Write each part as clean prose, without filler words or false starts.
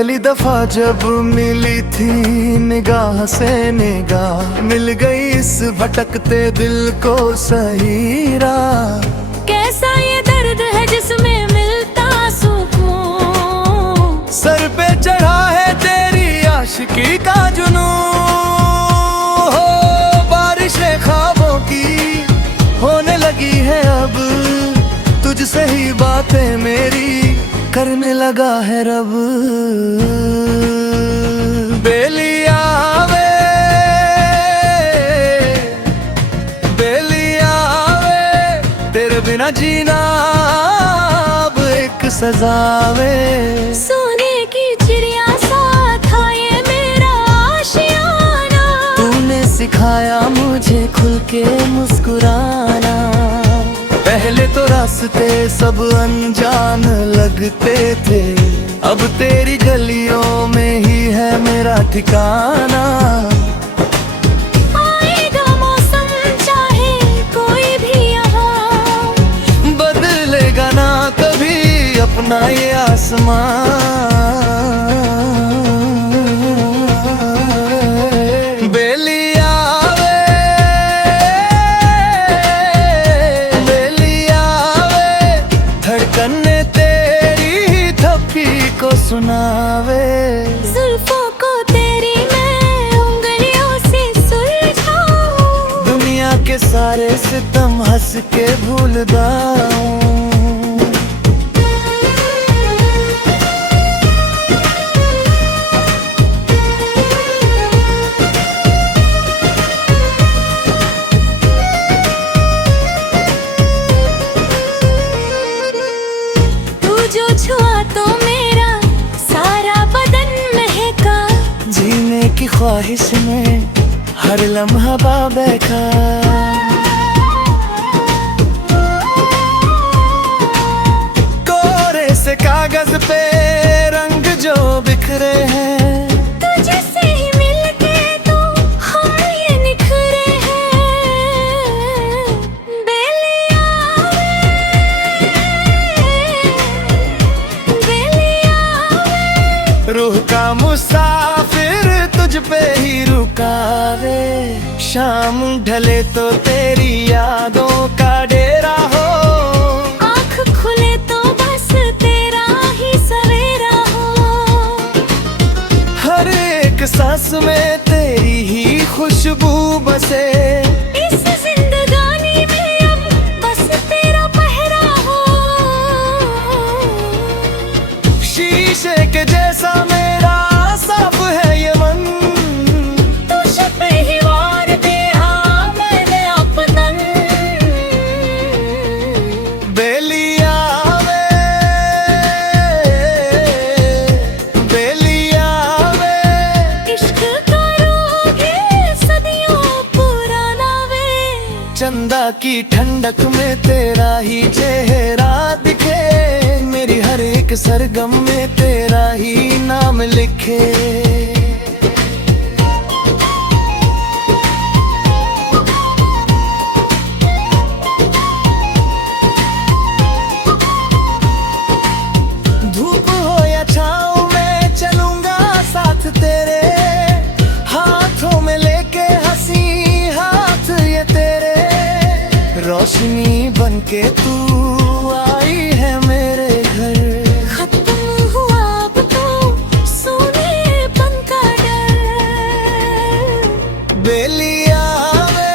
पहली दफा जब मिली थी निगाह से निगाह, मिल गई इस भटकते दिल को सही राह। कैसा ये दर्द है जिसमें मिलता सुकून, सर पे चढ़ा है तेरी आशिकी का जुनून। हो बारिशें ख्वाबों की होने लगी है अब, तुझसे ही बातें मेरी करने लगा है रब। बेलिया वे, बेलिया वे, तेरे बिना जीना अब एक सजा वे। सोने की चिड़िया सा था ये मेरा आशियाना, तूने सिखाया मुझे खुल के मुस्कुराना। पहले तो रास्ते सब अनजान लगते थे, अब तेरी गलियों में ही है मेरा ठिकाना। आएगा मौसम चाहे कोई भी यहाँ, बदलेगा ना कभी अपना ये आसमान। को सुनावे, जुल्फों को तेरी मैं उंगलियों से सुलझाऊं, दुनिया के सारे सितम हंस के भूल जाऊं। तू जो छुआ तो जीने की ख्वाहिश में हर लम्हा बहका। कोरे से कागज पे रंग जो बिखरे हैं, तुझसे ही मिलके तो हम ये निखरे हैं। बेलिया वे, बेलिया वे, रूह का मुसाफिर तुझ पे ही रुकावे। शाम ढले तो तेरी यादों का डेरा हो, आँख खुले तो बस तेरा ही सवेरा हो। हर एक सांस में तेरी ही खुशबू बसे, इस जिंदगानी में अब बस तेरा पहरा हो। शीशे के जैसा मेरा साफ है ये मन, चंदा की ठंडक में तेरा ही चेहरा दिखे, मेरी हर एक सरगम में तेरा ही नाम लिखे। धूप हो या छाँव मैं चलूंगा साथ तेरे, हाथों में लेके हंसी हाथ ये तेरे। रोशनी बनके तू आई है मेरे घर, खत्म हुआ अब तो सोनेपन का डर। बेलिया वे,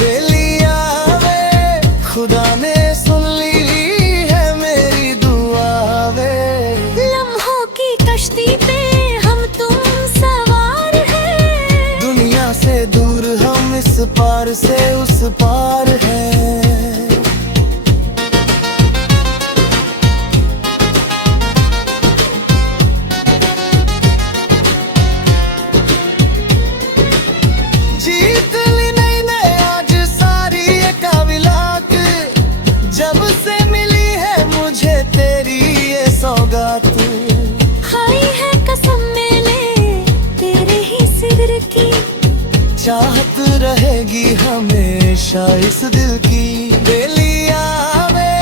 बेलिया वे, खुदा ने सुन ली है मेरी दुआ वे। लम्हों की कश्ती पे हम तुम सवार हैं, दुनिया से दूर हम इस पार से उस पार है। जीत ली नहीं मैं आज सारी ये काबिलात, जब से मिली है मुझे तेरी ये सौगात। खाई है कसम मैंने तेरे ही सिर की, चाहत रहेगी हमेशा इस दिल की। बेलिया वे,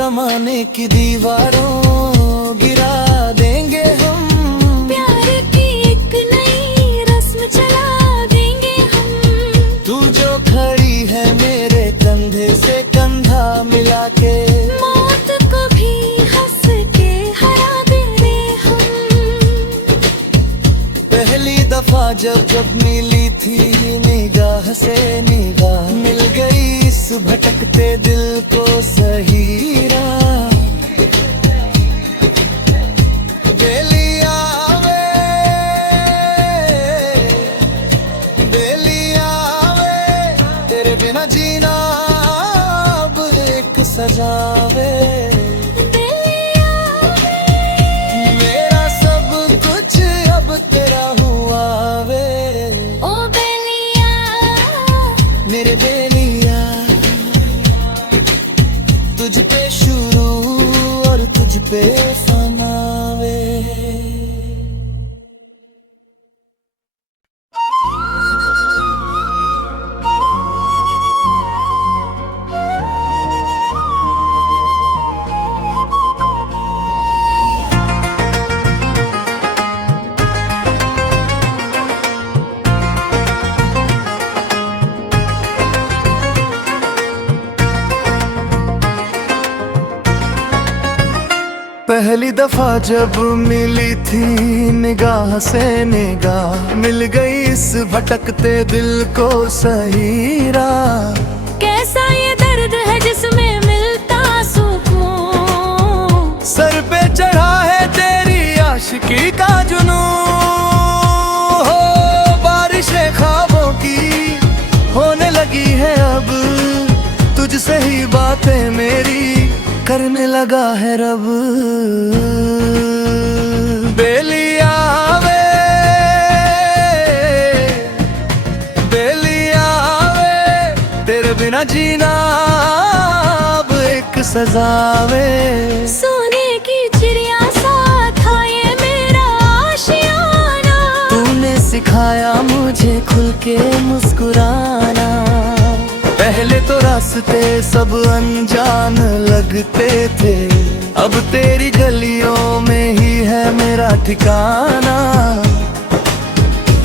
जमाने की दीवारों गिरा देंगे हम, प्यार की एक नई रस्म चला देंगे हम। तू जो खड़ी है मेरे कंधे से कंधा मिला के, मौत को भी हंस के हरा देंगे हम। पहली दफा जब मिली थी निगाह से निगाह, मिल गई इस भटकते दिल को सही राह। बेलिया वे, बेलिया वे, तेरे बिना जीना अब एक सजावे। मेरा सब कुछ अब तेरा हुआ वे, ओ बेलिया, मेरे बेलिया। तुझ पे शुरू और तुझ पे फना वे। पहली दफा जब मिली थी निगाह से निगाह, मिल गई इस भटकते दिल को सही राह। कैसा ये दर्द है जिसमें मिलता सुकून, सर पे चढ़ा है तेरी आशिकी का जुनून। हो बारिशें ख्वाबों की होने लगी है अब, तुझसे ही बातें मेरी करने लगा है रब। बेलिया वे, बेलिया वे, तेरे बिना जीना अब एक सजा वे। सोने की चिड़िया सा था ये मेरा आशियाना, तूने सिखाया मुझे खुल के मुस्कुराना। पहले तो रास्ते सब अनजान लगते थे, अब तेरी गलियों में ही है मेरा ठिकाना।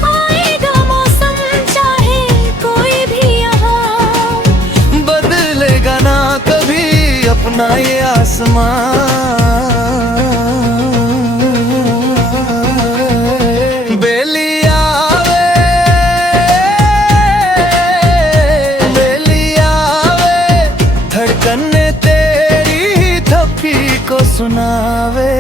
आएगा मौसम चाहे कोई भी यहाँ, बदलेगा ना कभी अपना ये आसमान। बेलिया वे, बेलिया वे, धड़कन तेरी थपकी को सुनावे।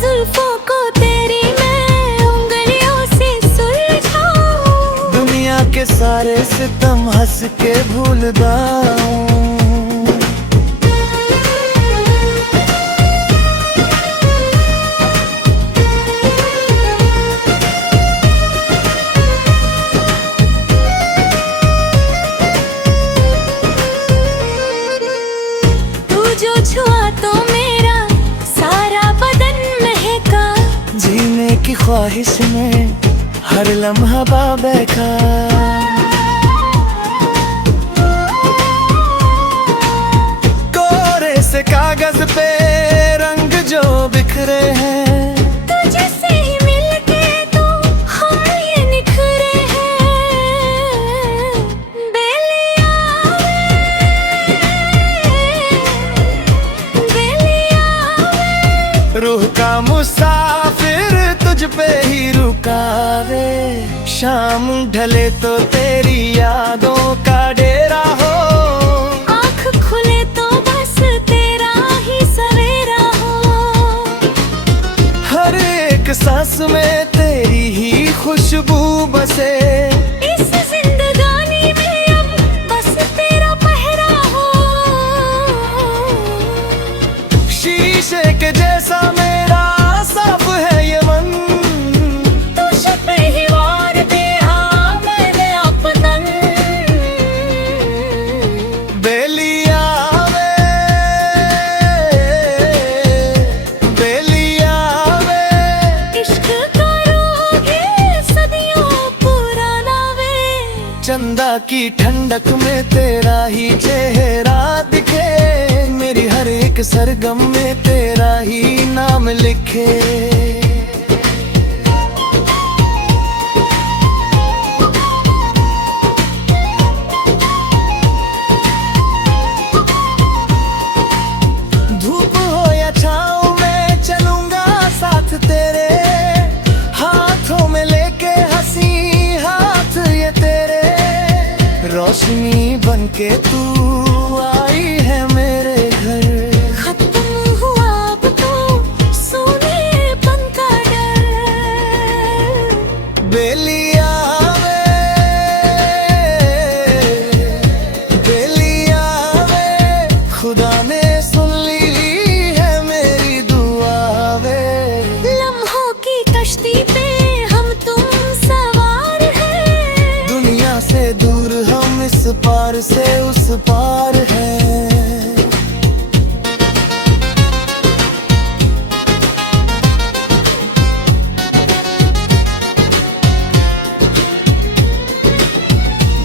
जुल्फों को तेरी मैं उंगलियों से सुलझाऊं, दुनिया के सारे सितम हंस के भूल जाऊं। तू जो छुआ तो मेरा सारा बदन महका, जीने की ख्वाहिश में हर लम्हा बहका। कोरे से कागज पे रंग जो बिखरे हैं, तुझसे ही मिलके तो हम ये निखरे हैं। बेलिया वे, बेलिया वे, रूह का मुसाफिर तुझ पे ही रुकावे। शाम ढले तो तेरी यादों का डेरा हो, आँख खुले तो बस तेरा ही सवेरा हो। हर एक सांस में तेरी ही खुशबू बसे। इस जिंदगानी में अब बस तेरा पहरा हो। शीशे के जैसा मेरा साफ है ये मन, तुझ पे ही वार दिया मैंने अपना। बेलिया वे, बेलिया वे, इश्क करोगे सदियों पुराना वे। चंदा की ठंडक में तेरा ही चेहरा दिखे, मेरी हर एक सरगम में तेरा ही नाम लिखे। धूप हो या छाँव मैं चलूंगा साथ तेरे, हाथों में लेके हंसी हाथ ये तेरे। रोशनी बनके तू आई है मेरे घर। खत्म हुआ अब तो सोनेपन का डर। बेलिया वे खुदा ने सुन ली है मेरी दुआ वे। लम्हों की कश्ती पे हम तुम सवार हैं। दुनिया से दूर हम इस पार से उस पार हैं।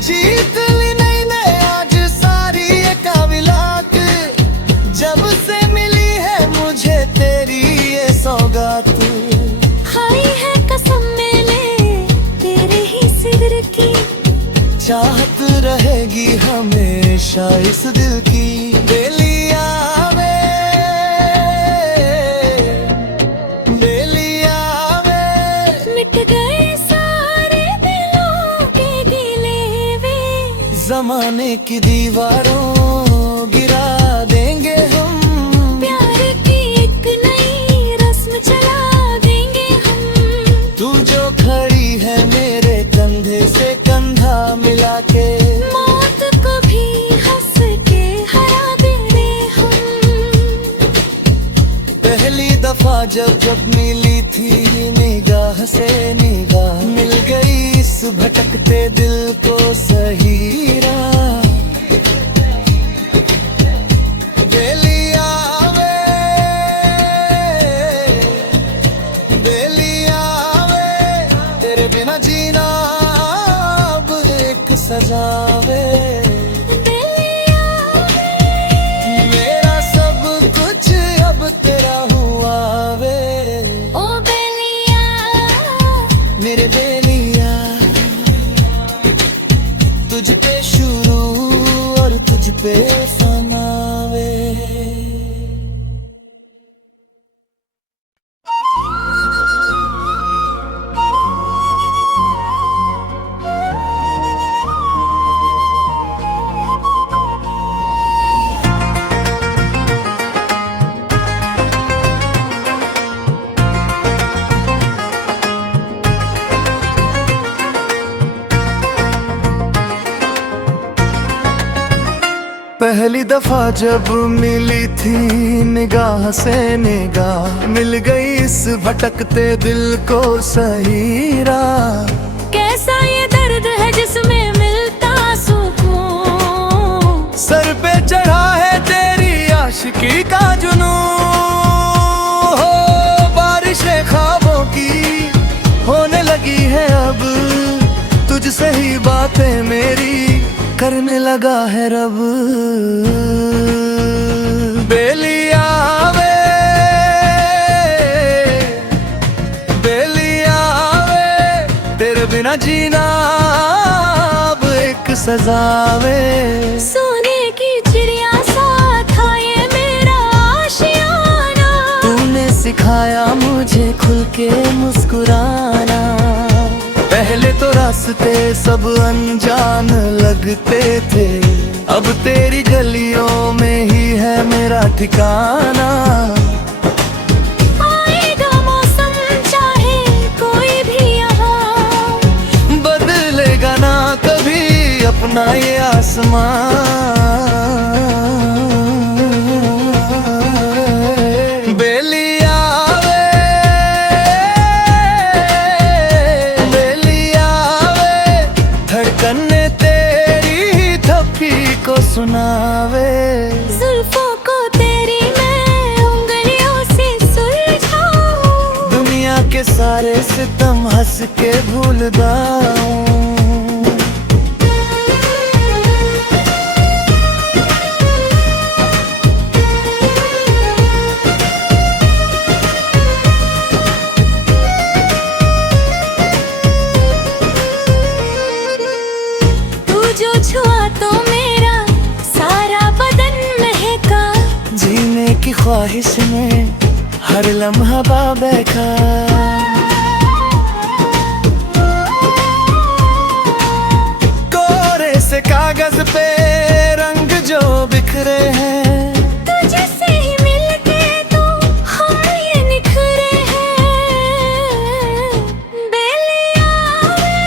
जीत ली नहीं आज सारी ये काबिलात, जब से मिली है मुझे तेरी ये सौगात। खाई है कसम मैंने तेरे ही सिर की, चाहत रहेगी हमेशा इस दिल की। बेलिया वे मिट गए सारे दिलों के गिले वे। जमाने की दीवारों गिरा देंगे हम, प्यार की एक नई रस्म चला देंगे हम। तू जो खड़ी है मेरे कंधे से कंधा मिला के। मौत को भी हंस के हरा देंगे हम। पहली दफा जब मिली थी निगाह से निगाह, मिल गई इस भटकते दिल को सही राह। बेलिया वे तेरे बिना जीना अब एक सजावे। मेरा सब कुछ अब तेरा हुआ वे। ओ बेलिया मेरे बेलिया, तुझ पे शुरू और तुझ पे फना वे। पहली दफा जब मिली थी निगाह से निगाह, मिल गई इस भटकते दिल को सही राह। कैसा ये दर्द है जिसमें मिलता सुकून। सर पे चढ़ा है तेरी आशिकी का जुनून। हो बारिशें ख्वाबों की होने लगी है अब, तुझसे ही बातें मेरी करने लगा है रब। बेलिया वे तेरे बिना जीना अब एक सजा वे। सोने की चिड़िया सा था ये मेरा आशियाना। तूने सिखाया मुझे खुल के मुस्कुराना। पहले तो रास्ते सब अनजान लगते थे, अब तेरी गलियों में ही है मेरा ठिकाना। आएगा मौसम चाहे कोई भी यहाँ, बदलेगा ना कभी अपना ये आसमान। सुनावे जुल्फों को तेरी मैं उंगलियों से सुलझाऊं। दुनिया के सारे सितम हंस के भूल जाऊं। की ख्वाहिश में हर लम्हा बैठा, कोरे से कागज पे रंग जो बिखरे हैं, तुझसे ही मिलके तो हम ये निखरे हैं। बेलिया वे,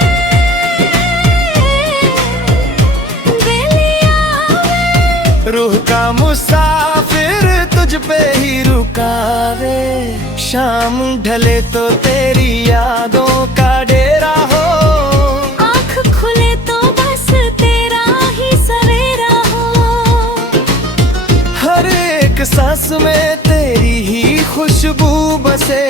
बेलिया वे, रूह का मुसाफिर तुझ पे ही रुकावे, शाम ढले तो तेरी यादों का डेरा हो, आँख खुले तो बस तेरा ही सवेरा हो। हर एक सांस में तेरी ही खुशबू बसे,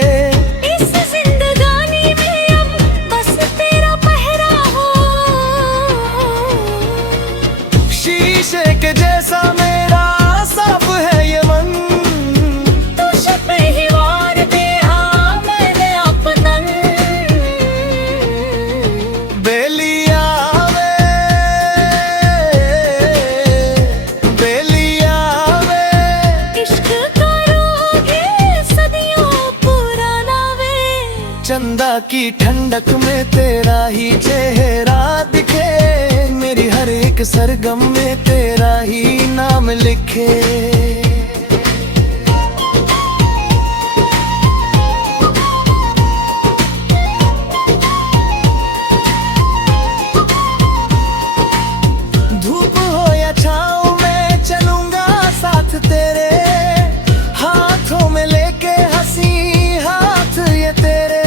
इस जिंदगानी में अब बस तेरा पहरा हो। शीशे के जैसा मेरा साफ है ये मन, तू शब ही वार दे हाँ मैंने अपनन। बेलिया वे, बेलिया वे, इश्क करोगे सदियों पुराना वे। चंदा की ठंडक में तेरा ही चेहरा दिखे, मेरी हर एक सरगम में तेरा ही नाम लिखे। धूप हो या छाँव में चलूंगा साथ तेरे, हाथों में लेके हंसी हाथ ये तेरे,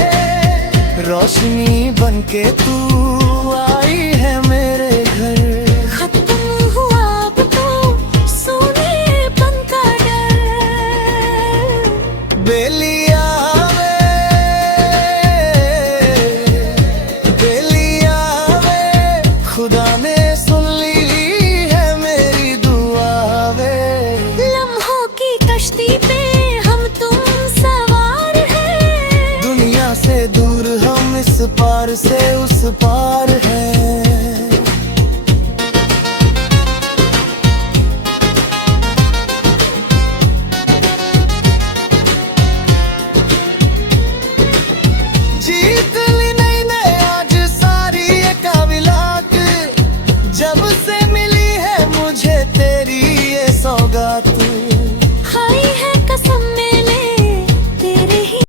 रोशनी बनके तू आई है मेरे घर। खत्म हुआ अब तो सोनेपन का डर। बेलिया वे, बेलिया वे, खुदा ने सुन ली है मेरी दुआ वे। लम्हों की कश्ती पे हम तुम सवार हैं, दुनिया से दूर हम इस पार से उस पार हैं।